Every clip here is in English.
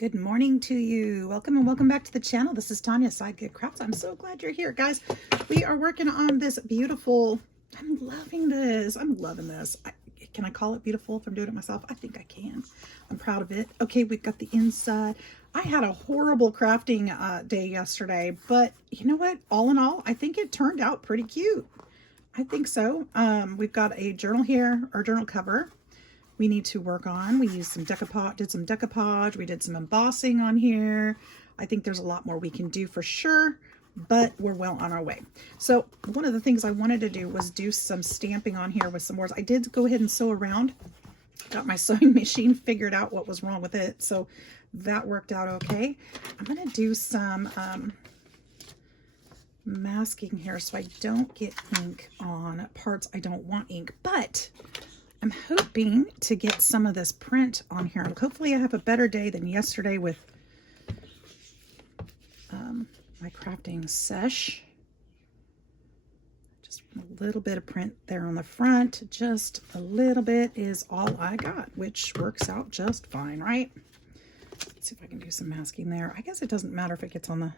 Good morning to you. Welcome and welcome back to the channel. This is Tanya, Sidegigcrafts. I'm so glad you're here, guys. We are working on this beautiful, I'm loving this. I'm loving this. Can I call it beautiful if I'm doing it myself? I think I can. I'm proud of it. Okay, we've got the inside. I had a horrible crafting day yesterday, but you know what? All in all, I think it turned out pretty cute. I think so. We've got a journal here, our journal cover. We need to work on. We used some decoupage, did some decoupage. We did some embossing on here. I think there's a lot more we can do for sure, but we're well on our way. So one of the things I wanted to do was do some stamping on here with some words. I did go ahead and sew around. Got my sewing machine figured out what was wrong with it. So that worked out okay. I'm going to do some masking here so I don't get ink on parts I don't want ink, but I'm hoping to get some of this print on here. Hopefully I have a better day than yesterday with my crafting sesh. Just a little bit of print there on the front. Just a little bit is all I got, which works out just fine, right? Let's see if I can do some masking there. I guess it doesn't matter if it gets on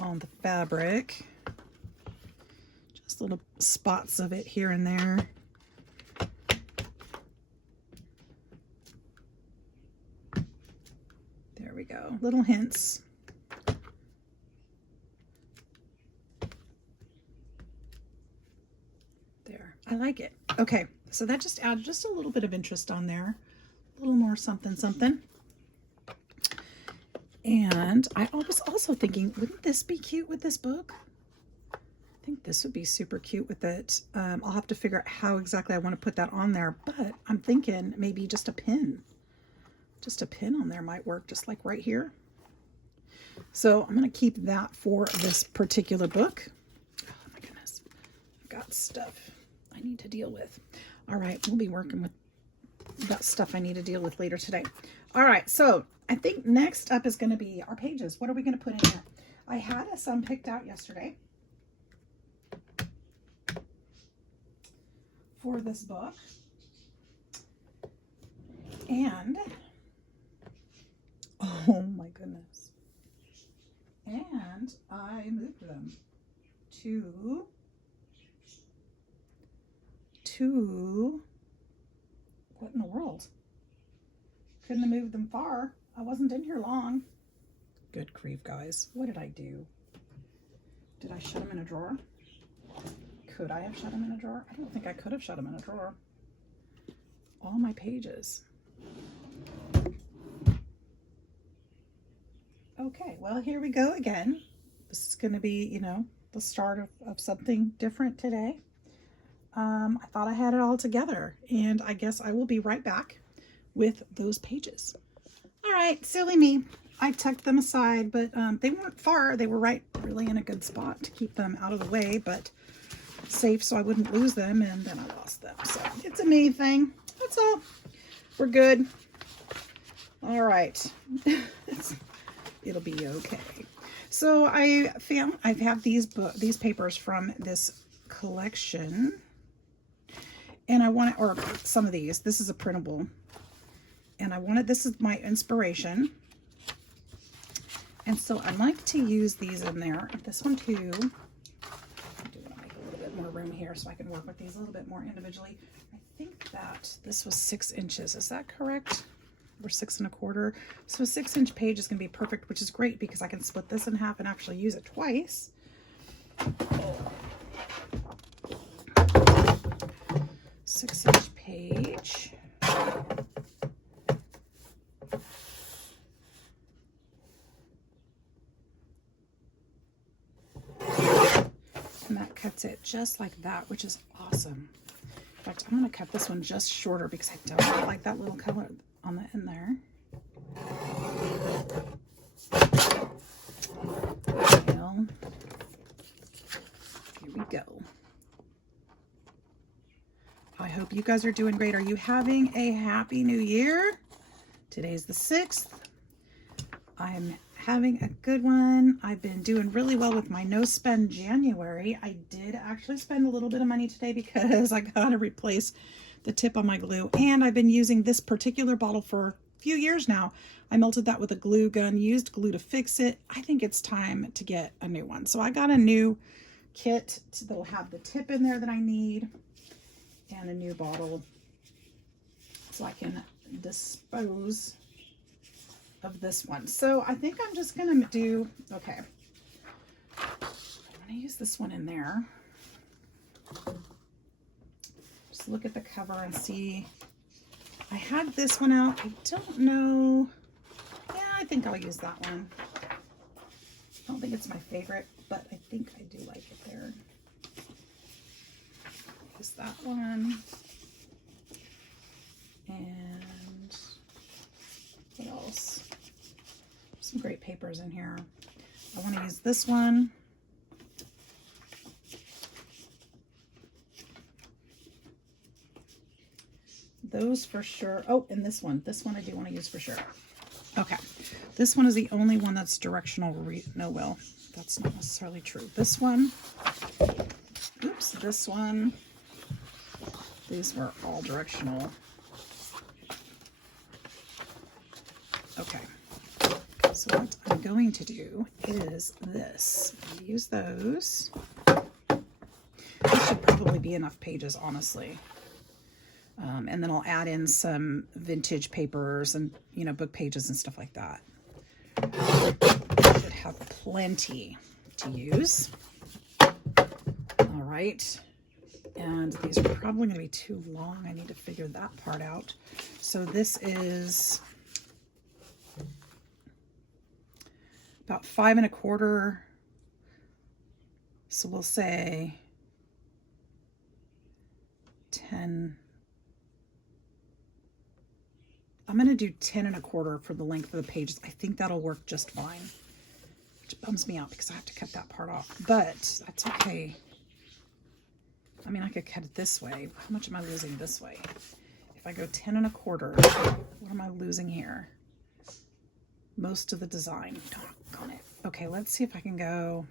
the fabric. Just little spots of it here and there. There we go. Little hints. There. I like it. Okay. So that just added just a little bit of interest on there. A little more something, something. And I was also thinking, wouldn't this be cute with this book? I think this would be super cute with it. I'll have to figure out how exactly I want to put that on there, but I'm thinking maybe just a pin. Just a pin on there might work, just like right here. So I'm going to keep that for this particular book. Oh my goodness. I've got stuff I need to deal with. All right, we'll be working with that stuff I need to deal with later today. All right, so I think next up is going to be our pages. What are we going to put in here? I had some picked out yesterday for this book, and oh my goodness, and I moved them to what in the world? Couldn't have moved them far. I wasn't in here long. Good grief, guys. What did I do? Did I shut them in a drawer? Could I have shut them in a drawer? I don't think I could have shut them in a drawer. All my pages. Okay, well, here we go again. This is going to be, you know, the start of something different today. I thought I had it all together, and I guess I will be right back with those pages. All right, silly me. I tucked them aside, but they weren't far. They were really in a good spot to keep them out of the way, but safe so I wouldn't lose them, and then I lost them. So it's a me thing. That's all. We're good. All right. It'll be okay. So I have these papers from this collection, and I want or some of these. This is a printable, and this is my inspiration. And so I like to use these in there. This one too. I do want to make a little bit more room here so I can work with these a little bit more individually. I think that this was 6 inches. Is that correct? Or 6 1/4. So a 6-inch page is going to be perfect, which is great because I can split this in half and actually use it twice. 6-inch page. And that cuts it just like that, which is awesome. In fact, I'm going to cut this one just shorter because I don't like that little color on the end there. Well, here we go. I hope you guys are doing great. Are you having a happy new year? Today's the 6th. I'm having a good one. I've been doing really well with my no spend January. I did actually spend a little bit of money today because I got to replace the tip on my glue. And I've been using this particular bottle for a few years now. I melted that with a glue gun, used glue to fix it. I think it's time to get a new one. So I got a new kit that'll have the tip in there that I need and a new bottle so I can dispose of this one. So I think I'm just gonna do, okay, I'm gonna use this one in there. Just look at the cover and see. I had this one out. I don't know. Yeah, I think I'll use that one. I don't think it's my favorite, but I think I do like it there. Use that one. And what else? Some great papers in here. I want to use this one. Those for sure. Oh, and this one. This one I do want to use for sure. Okay. This one is the only one that's directional. No, well, that's not necessarily true. This one. Oops, this one. These were all directional. Okay. So what I'm going to do is this. I'm going to use those. This should probably be enough pages, honestly. And then I'll add in some vintage papers and, you know, book pages and stuff like that. I should have plenty to use. All right. And these are probably going to be too long. I need to figure that part out. So this is about 5 1/4. So we'll say 10. I'm going to do 10 1/4 for the length of the pages. I think that'll work just fine. Which bums me out because I have to cut that part off. But that's okay. I mean, I could cut it this way. How much am I losing this way? If I go 10 1/4, what am I losing here? Most of the design. Doggone it. Okay, let's see if I can go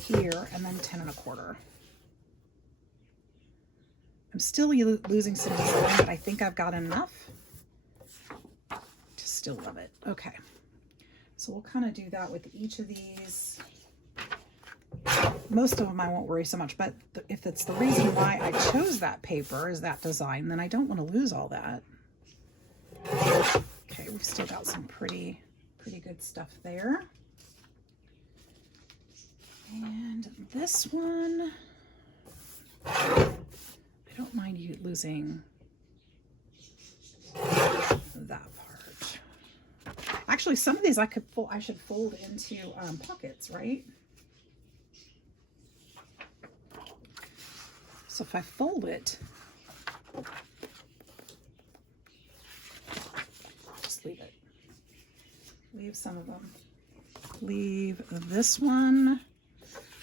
here and then 10 1/4. I'm still losing some design, but I think I've got enough to still love it. Okay, so we'll kind of do that with each of these. Most of them I won't worry so much, but if it's the reason why I chose that paper is that design, then I don't want to lose all that. Okay, we've still got some pretty good stuff there. And this one, I don't mind you losing that part. Actually, some of these I should fold into pockets, right? So if I fold it, just leave it. Leave some of them. Leave this one.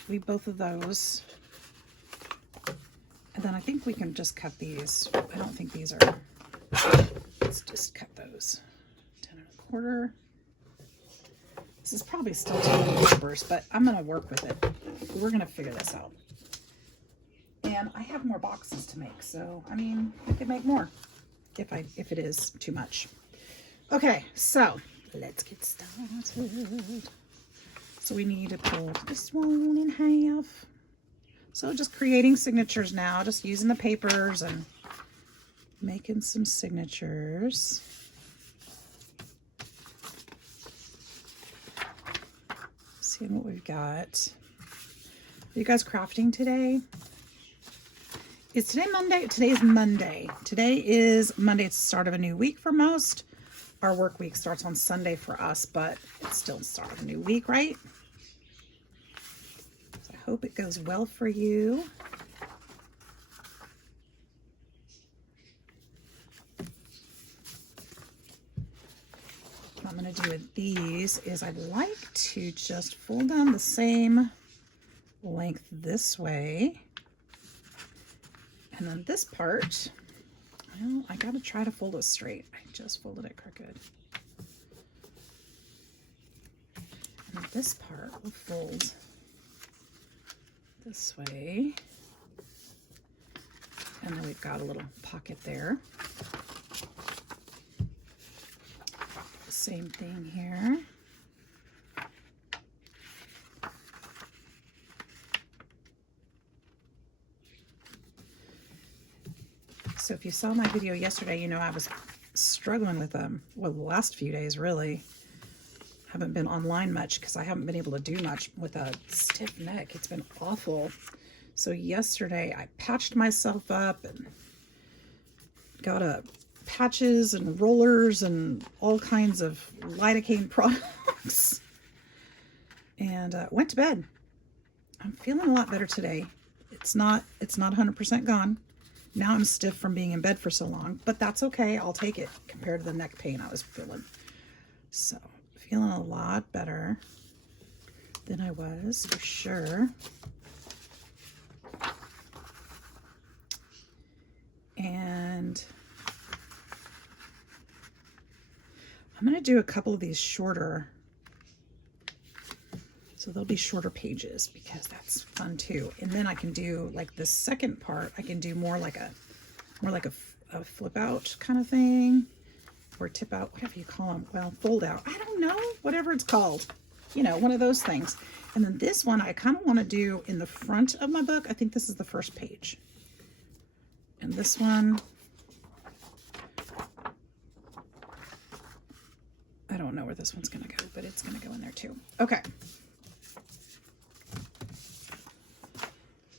Leave both of those. And then I think we can just cut these. I don't think these are, let's just cut those. 10 1/4. This is probably still too many papers, but I'm going to work with it. We're going to figure this out. And I have more boxes to make, so I mean, I could make more if it is too much. Okay, so let's get started. So we need to pull this one in half. So just creating signatures now, just using the papers and making some signatures. Seeing what we've got. Are you guys crafting today? Is today Monday? Today is Monday. Today is Monday. It's the start of a new week for most. Our work week starts on Sunday for us, but it's still the start of a new week, right? So I hope it goes well for you. What I'm going to do with these is I'd like to just fold them the same length this way. And then this part, well, I got to try to fold it straight. I just folded it crooked. And then this part will fold this way. And then we've got a little pocket there. Same thing here. So if you saw my video yesterday, you know I was struggling with well, the last few days really. Haven't been online much because I haven't been able to do much with a stiff neck. It's been awful. So yesterday I patched myself up and got patches and rollers and all kinds of lidocaine products and went to bed. I'm feeling a lot better today. It's not 100% gone. Now I'm stiff from being in bed for so long, but that's okay. I'll take it compared to the neck pain I was feeling. So feeling a lot better than I was for sure. And I'm going to do a couple of these shorter. So they'll be shorter pages because that's fun too. And then I can do like the second part, I can do more like a flip out kind of thing, or tip out, whatever you call them. Well, fold out. I don't know, whatever it's called. You know, one of those things. And then this one I kind of want to do in the front of my book. I think this is the first page. And this one, I don't know where this one's going to go, but it's going to go in there too. Okay.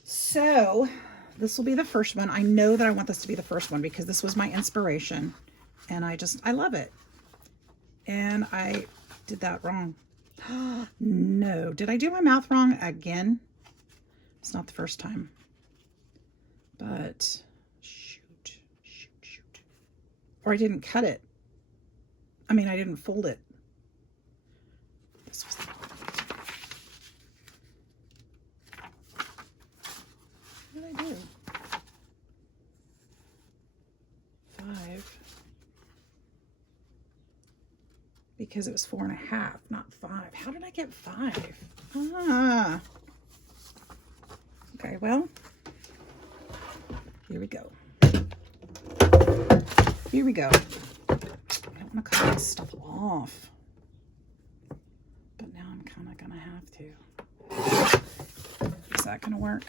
So this will be the first one. I know that I want this to be the first one because this was my inspiration and I love it. And I did that wrong. No, did I do my mouth wrong again? It's not the first time, but shoot. Or I didn't cut it. I mean, I didn't fold it. This was the what did I do? 5. Because it was 4.5, not 5. How did I get 5? Ah. Okay, well, here we go. Here we go. I don't want to cut this stuff off. But now I'm kind of going to have to. Is that going to work?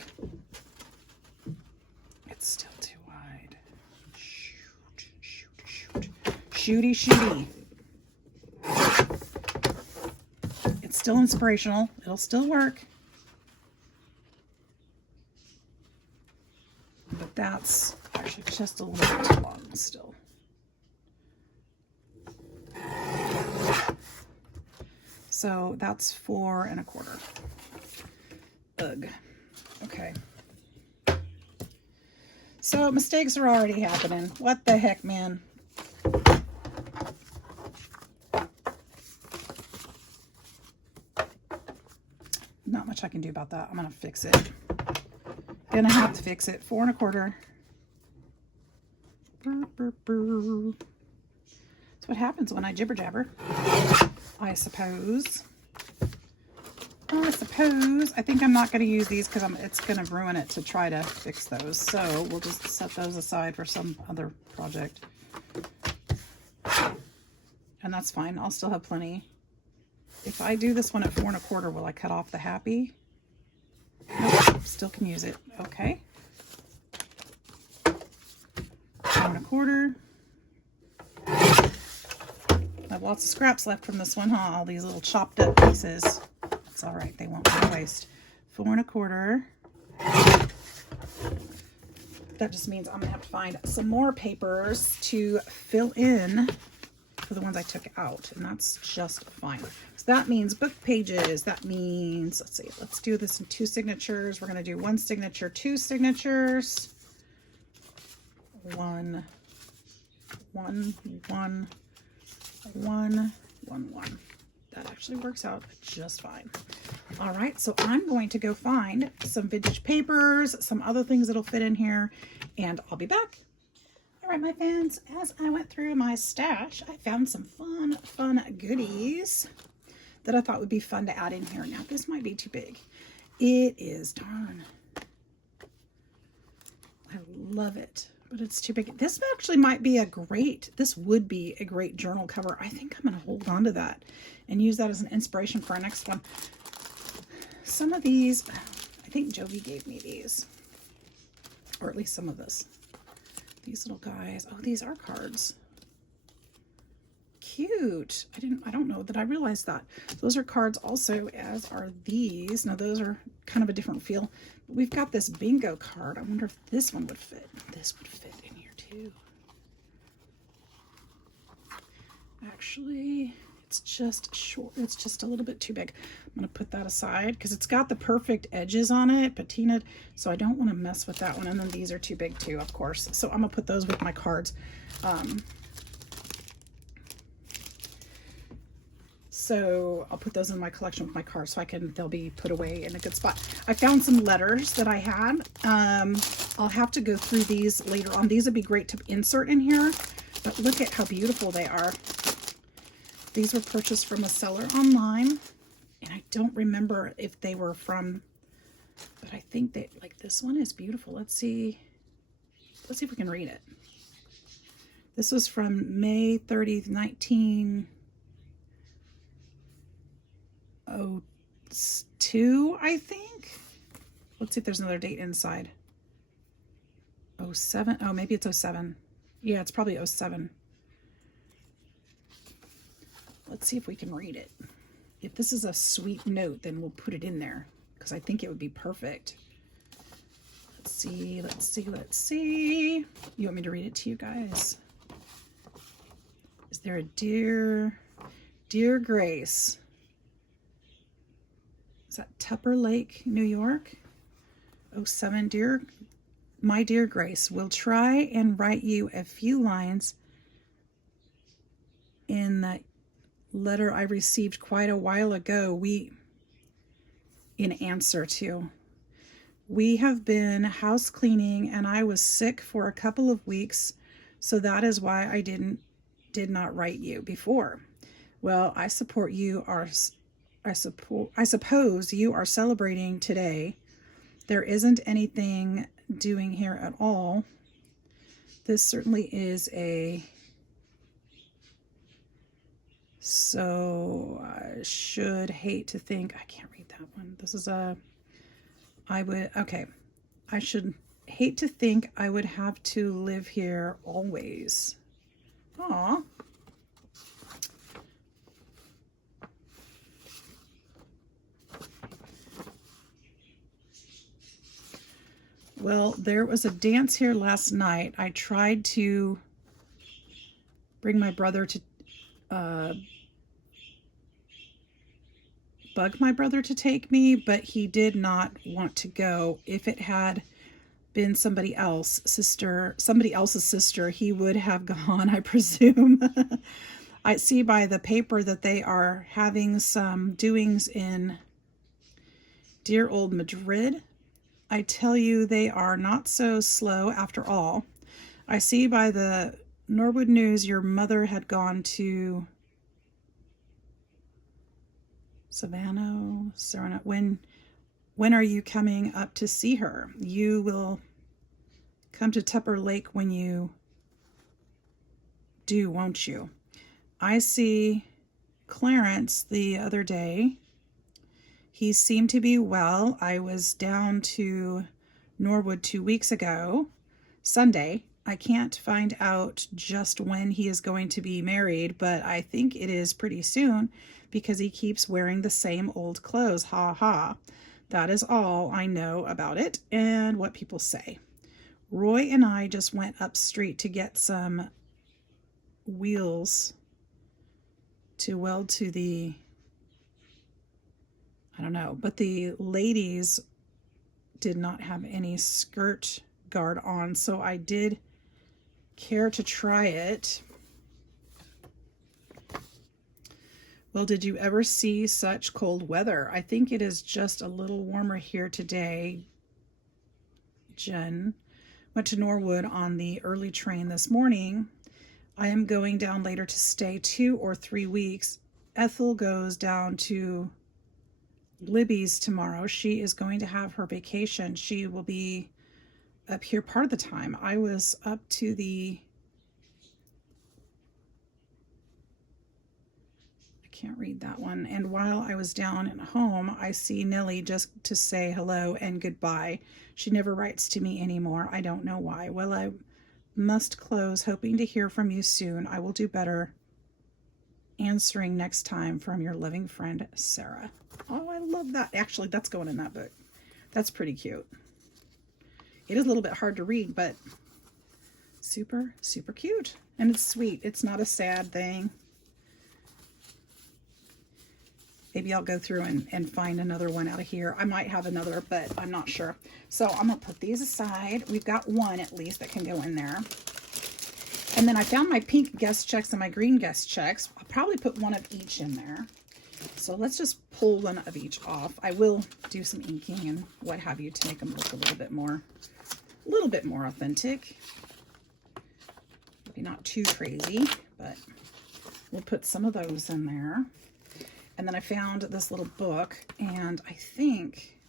It's still too wide. Shoot. Shooty. It's still inspirational. It'll still work. But that's actually just a little too long still. So that's 4 1/4. Ugh. Okay. So mistakes are already happening. What the heck, man? Not much I can do about that. I'm gonna fix it. Gonna have to fix it. 4 1/4. That's what happens when I jibber jabber. I suppose. I think I'm not going to use these because it's going to ruin it to try to fix those. So we'll just set those aside for some other project. And that's fine. I'll still have plenty. If I do this one at 4 1/4, will I cut off the happy? Nope, still can use it. Okay. 4 1/4. I have lots of scraps left from this one, huh? All these little chopped up pieces. It's all right. They won't go to waste. 4 1/4. That just means I'm going to have to find some more papers to fill in for the ones I took out, and that's just fine. So that means book pages. That means, let's see, let's do this in 2 signatures. We're going to do 1 signature, 2 signatures. 1, 1, 1, 1, 1, 1. That actually works out just fine. All right, so I'm going to go find some vintage papers, some other things that'll fit in here, and I'll be back. All right, my fans, as I went through my stash, I found some fun goodies that I thought would be fun to add in here. Now, this might be too big. It is, darn. I love it, but it's too big. This actually might be this would be a great journal cover. I think I'm going to hold on to that and use that as an inspiration for our next one. Some of these, I think Jovi gave me these, or at least some of this. These little guys. Oh, these are cards. Cute. I don't know that I realized that. Those are cards also, as are these. Now those are kind of a different feel. But we've got this bingo card. I wonder if this one would fit. This would fit in here too. Actually, it's just short. It's just a little bit too big. I'm going to put that aside because it's got the perfect edges on it, patinaed, so I don't want to mess with that one. And then these are too big too, of course. So I'm going to put those with my cards. So I'll put those in my collection with my cards so they'll be put away in a good spot. I found some letters that I had. I'll have to go through these later on. These would be great to insert in here, but look at how beautiful they are. These were purchased from a seller online, and I don't remember if they were from, but I think they, like, this one is beautiful. Let's see if we can read it. This was from May 30th, 1902, I think. Let's see if there's another date inside. 07. Oh, maybe it's 07. Yeah, it's probably 07. Let's see if we can read it. If this is a sweet note, then we'll put it in there because I think it would be perfect. Let's see, let's see, let's see. You want me to read it to you guys? Is there a dear Grace? Is that Tupper Lake, New York? 07, my dear Grace, will try and write you a few lines in the letter I received quite a while ago. In answer to, we have been house cleaning and I was sick for a couple of weeks, so that is why I did not write you before. Well, I suppose you are celebrating today. There isn't anything doing here at all. This certainly is so I should hate to think, I can't read that one. This is I should hate to think I would have to live here always. Aw. Well, there was a dance here last night. I tried to bring my brother to bug my brother to take me, but he did not want to go. If it had been somebody else's sister, he would have gone, I presume. I see by the paper that they are having some doings in dear old Madrid. I tell you, they are not so slow after all. I see by the Norwood News your mother had gone to Savannah. When are you coming up to see her? You will come to Tupper Lake when you do, won't you? I see Clarence the other day. He seemed to be well. I was down to Norwood 2 weeks ago, Sunday. I can't find out just when he is going to be married, but I think it is pretty soon because he keeps wearing the same old clothes. Ha ha. That is all I know about it and what people say. Roy and I just went up street to get some wheels to weld to the, I don't know, but the ladies did not have any skirt guard on, so I did care to try it. Well, did you ever see such cold weather? I think it is just a little warmer here today. Jen went to Norwood on the early train this morning. I am going down later to stay 2 or 3 weeks. Ethel goes down to Libby's tomorrow. She is going to have her vacation. She will be up here part of the time. I was up to the, I can't read that one. And while I was down at home, I see Nellie just to say hello and goodbye. She never writes to me anymore. I don't know why. Well, I must close, hoping to hear from you soon. I will do better answering next time, from your loving friend, Sarah. Oh, I love that. Actually, that's going in that book. That's pretty cute. It is a little bit hard to read, but super, super cute. And it's sweet. It's not a sad thing. Maybe I'll go through and find another one out of here. I might have another, but I'm not sure. So I'm going to put these aside. We've got one at least that can go in there. And then I found my pink guest checks and my green guest checks. I'll probably put one of each in there. So let's just pull one of each off. I will do some inking and what have you to make them look a little bit more authentic. Maybe not too crazy, but we'll put some of those in there. And then I found this little book, and I think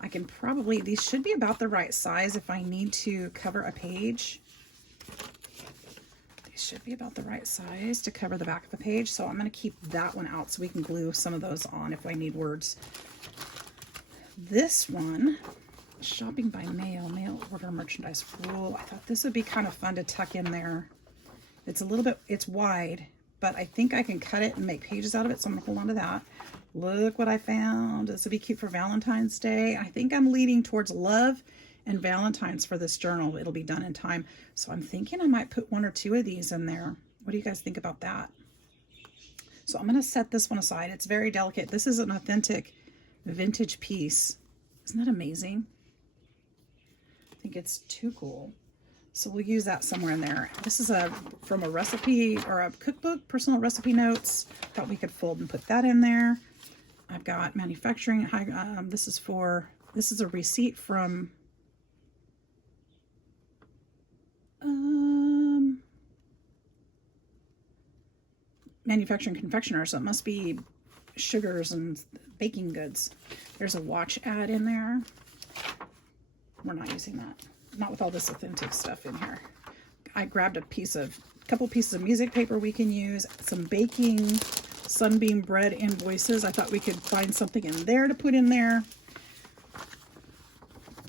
I can probably, these should be about the right size if I need to cover a page. Should be about the right size to cover the back of the page. So I'm going to keep that one out so we can glue some of those on if I need words. This one, shopping by mail order merchandise rule. I thought this would be kind of fun to tuck in there. It's a little bit, it's wide, but I think I can cut it and make pages out of it. So I'm going to hold on to that. Look what I found. This would be cute for Valentine's Day. I think I'm leaning towards love and Valentine's for this journal. It'll be done in time. So I'm thinking I might put one or two of these in there. What do you guys think about that? So I'm going to set this one aside. It's very delicate. This is an authentic vintage piece. Isn't that amazing? I think it's too cool. So we'll use that somewhere in there. This is from a recipe or a cookbook, personal recipe notes. Thought we could fold and put that in there. I've got manufacturing. This is a receipt from manufacturing confectioner, so it must be sugars and baking goods. There's a watch ad in there. We're not using that. Not with all this authentic stuff in here. I grabbed a couple pieces of music paper we can use, some baking, Sunbeam bread invoices. I thought we could find something in there to put in there.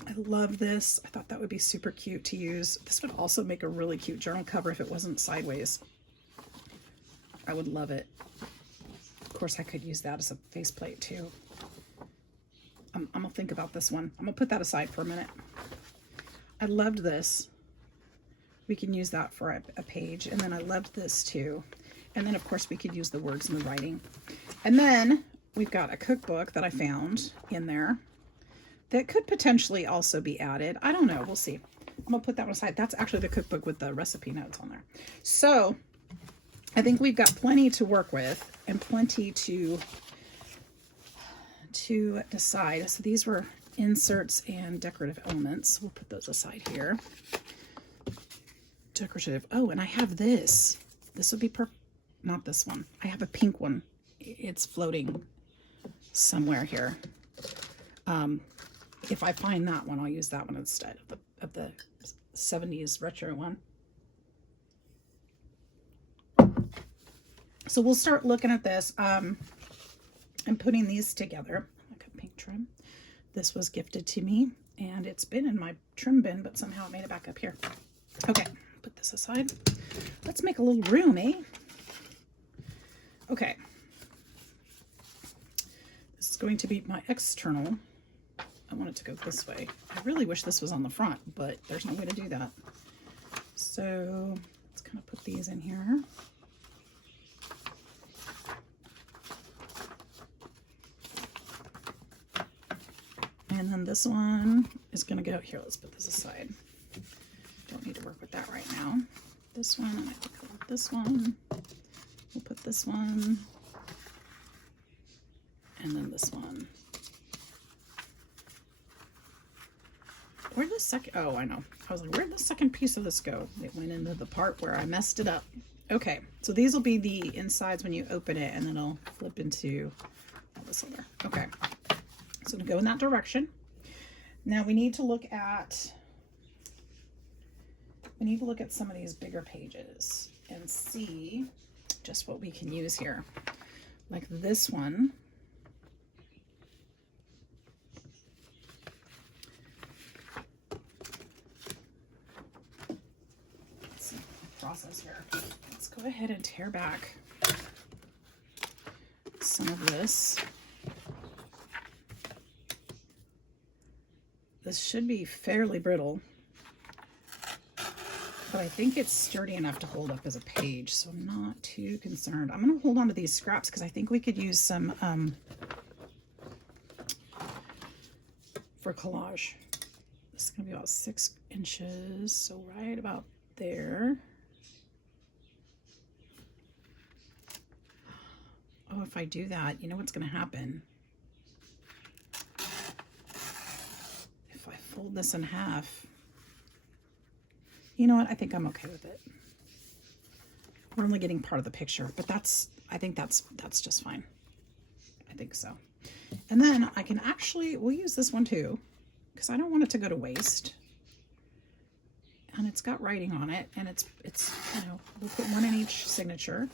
I love this. I thought that would be super cute to use. This would also make a really cute journal cover if it wasn't sideways. I would love it. Of course, I could use that as a faceplate too. I'm gonna think about this one. I'm gonna put that aside for a minute. I loved this. We can use that for a page. And then I loved this too. And then of course we could use the words and the writing. And then we've got a cookbook that I found in there that could potentially also be added. I don't know, we'll see. I'm gonna put that one aside. That's actually the cookbook with the recipe notes on there. So I think we've got plenty to work with and plenty to decide. So these were inserts and decorative elements. We'll put those aside here. Decorative. Oh, and I have this. This would be not this one. I have a pink one. It's floating somewhere here. If I find that one, I'll use that one instead of the 70s retro one. So we'll start looking at this and putting these together. Like a pink trim. This was gifted to me and it's been in my trim bin, but somehow it made it back up here. Okay, put this aside. Let's make a little room, eh? Okay. This is going to be my external. I want it to go this way. I really wish this was on the front, but there's no way to do that. So let's kind of put these in here. And then this one is going to go here. Let's put this aside. Don't need to work with that right now. This one, and I think I'll put this one. We'll put this one. And then this one. Where'd the second, oh, I know. I was like, where'd the second piece of this go? It went into the part where I messed it up. Okay, so these will be the insides when you open it, and then it'll flip into all this other. Okay. It's going to go in that direction. Now we need to look at some of these bigger pages and see just what we can use here. Like this one. Let's see the process here. Let's go ahead and tear back some of this. This should be fairly brittle, but I think it's sturdy enough to hold up as a page, so I'm not too concerned. I'm going to hold on to these scraps because I think we could use some for collage. This is going to be about 6 inches, so right about there. Oh, if I do that, you know what's going to happen? If I fold this in half, you know what? I think I'm okay with it. We're only getting part of the picture, but I think that's just fine. I think so. And then I can actually, we'll use this one too, because I don't want it to go to waste. And it's got writing on it, and it's you know, we'll put one in each signature.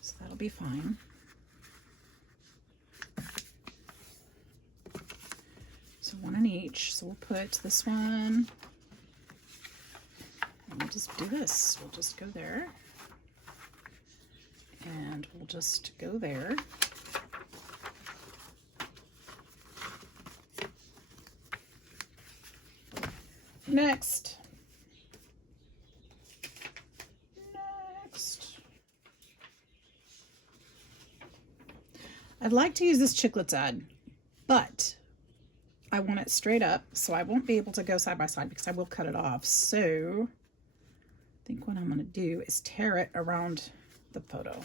So that'll be fine. So one in each. So we'll put this one. And we'll just do this. We'll just go there. And we'll just go there. Next. I'd like to use this Chiclets ad, but I want it straight up, so I won't be able to go side by side because I will cut it off. So I think what I'm going to do is tear it around the photo.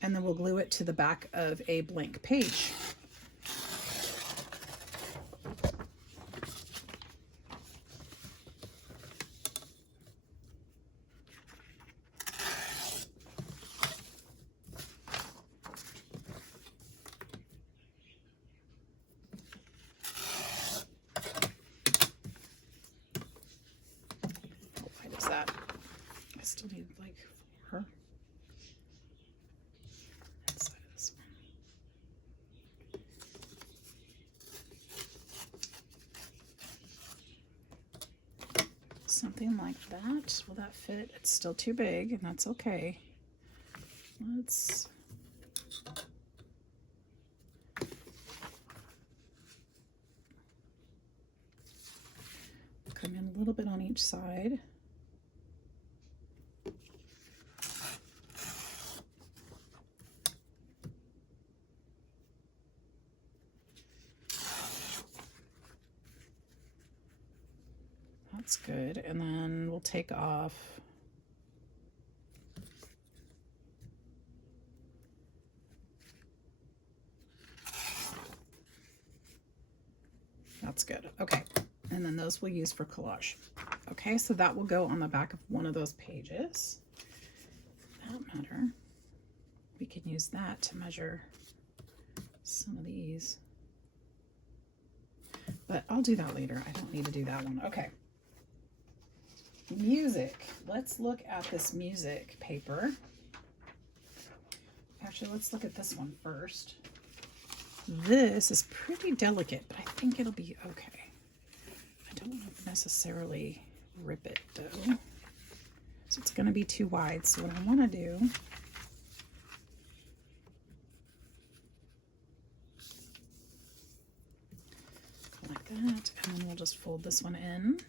And then we'll glue it to the back of a blank page. That I still need like her inside of this one. Something like that. Will that fit? It's still too big, and that's okay. Let's come in a little bit on each side. That's good. And then we'll take off that's good. Okay. And then those we'll use for collage. Okay, so that will go on the back of one of those pages. For that matter, we can use that to measure some of these. But I'll do that later. I don't need to do that one. Okay. Music. Let's look at this music paper. Actually, let's look at this one first. This is pretty delicate, but I think it'll be okay. I don't want to necessarily rip it though. So it's going to be too wide. So what I want to do like that, and then we'll just fold this one in.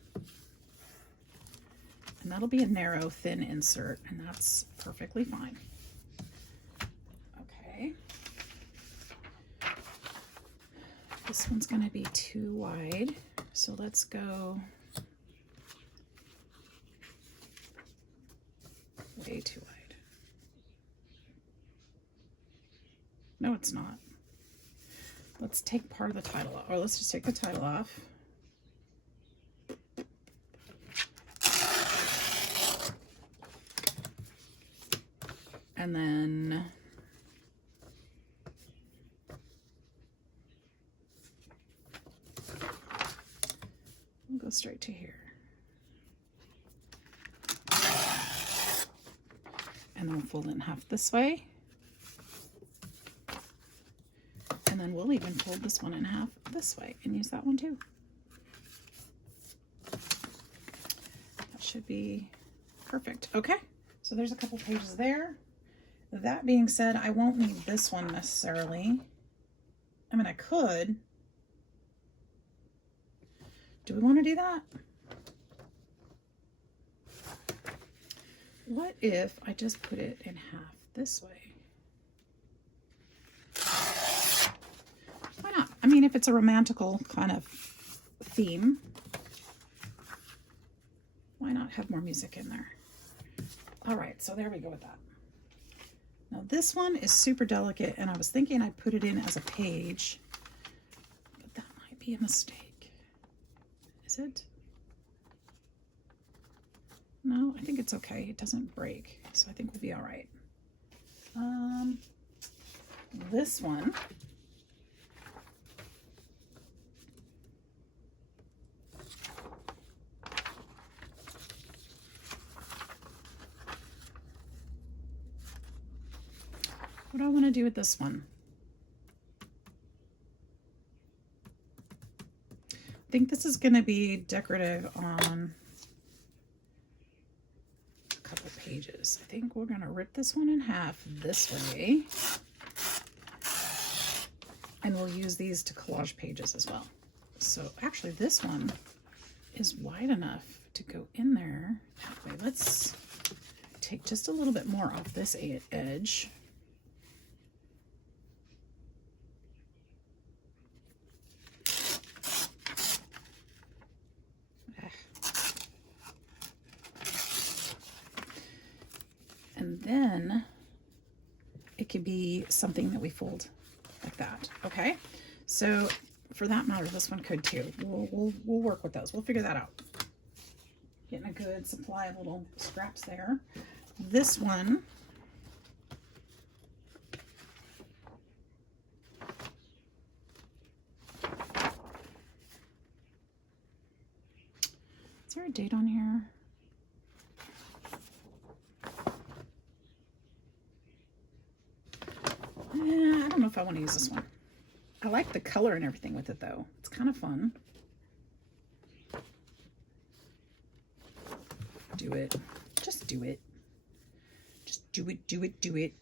And that'll be a narrow, thin insert, and that's perfectly fine. Okay. This one's going to be too wide, so let's go way too wide. No, it's not. Let's take part of the title off, or let's just take the title off. And then go straight to here. And then we'll fold it in half this way. And then we'll even fold this one in half this way and use that one too. That should be perfect. Okay, so there's a couple pages there. That being said, I won't need this one necessarily. I mean, I could. Do we want to do that? What if I just put it in half this way? Why not? I mean, if it's a romantical kind of theme, why not have more music in there? All right, so there we go with that. Now this one is super delicate, and I was thinking I'd put it in as a page, but that might be a mistake. Is it? No, I think it's okay. It doesn't break, so I think we'll be all right. This one, what do I want to do with this one? I think this is going to be decorative on a couple pages. I think we're going to rip this one in half this way. And we'll use these to collage pages as well. So actually this one is wide enough to go in there that way. Let's take just a little bit more off this edge. And then it could be something that we fold like that. Okay, so for that matter, this one could too. We'll work with those. We'll figure that out. Getting a good supply of little scraps there. This one, is there a date on here? I don't know if I want to use this one. I like the color and everything with it though. It's kind of fun. Do it. Just do it. Just do it, do it, do it.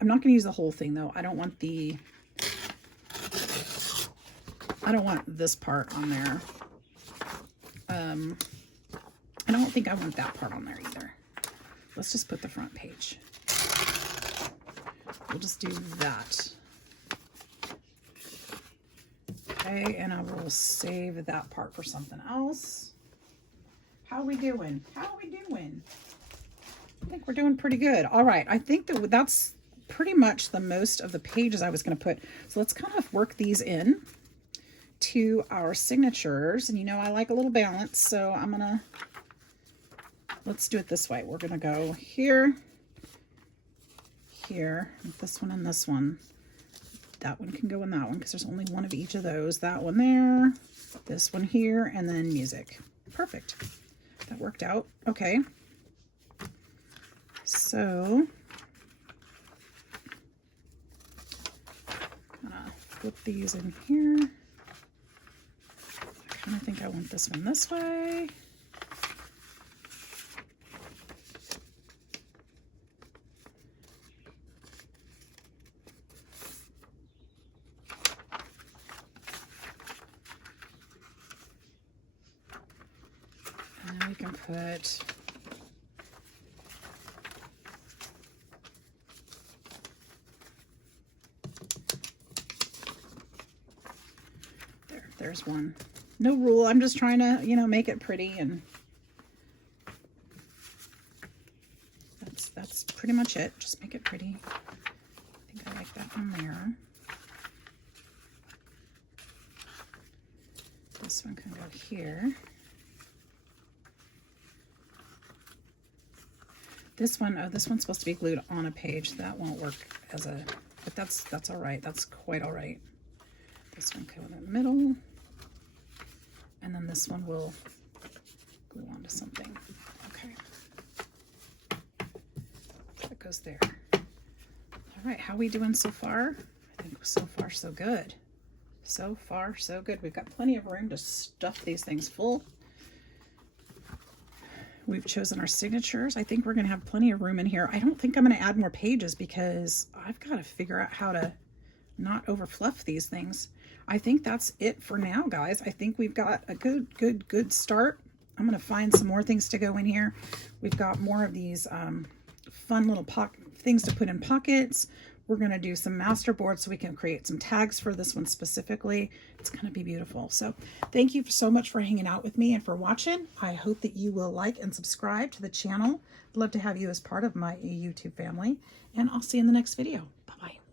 I'm not going to use the whole thing though. I don't want this part on there. I don't think I want that part on there either. Let's just put the front page. We'll just do that. Okay, and I will save that part for something else. How are we doing? How are we doing? I think we're doing pretty good. All right, I think that that's pretty much the most of the pages I was going to put. So let's kind of work these in to our signatures. And you know I like a little balance, so let's do it this way. We're going to go here, here, this one and this one. That one can go in that one because there's only one of each of those. That one there, this one here, and then music. Perfect. That worked out. Okay. So, gonna flip these in here. I kind of think I want this one this way. We can put there's one. No rule. I'm just trying to, you know, make it pretty, and that's pretty much it. Just make it pretty. I think I like that one there. This one can go here. This one, oh, this one's supposed to be glued on a page. That won't work as a, but that's all right. That's quite all right. This one can go in the middle. And then this one will glue onto something. Okay. That goes there. All right, how are we doing so far? I think so far so good. So far so good. We've got plenty of room to stuff these things full. We've chosen our signatures. I think we're going to have plenty of room in here. I don't think I'm going to add more pages because I've got to figure out how to not over fluff these things. I think that's it for now, guys. I think we've got a good start. I'm going to find some more things to go in here. We've got more of these fun little things to put in pockets. We're going to do some master boards so we can create some tags for this one specifically. It's going to be beautiful. So thank you so much for hanging out with me and for watching. I hope that you will like and subscribe to the channel. I'd love to have you as part of my YouTube family, and I'll see you in the next video. Bye-bye.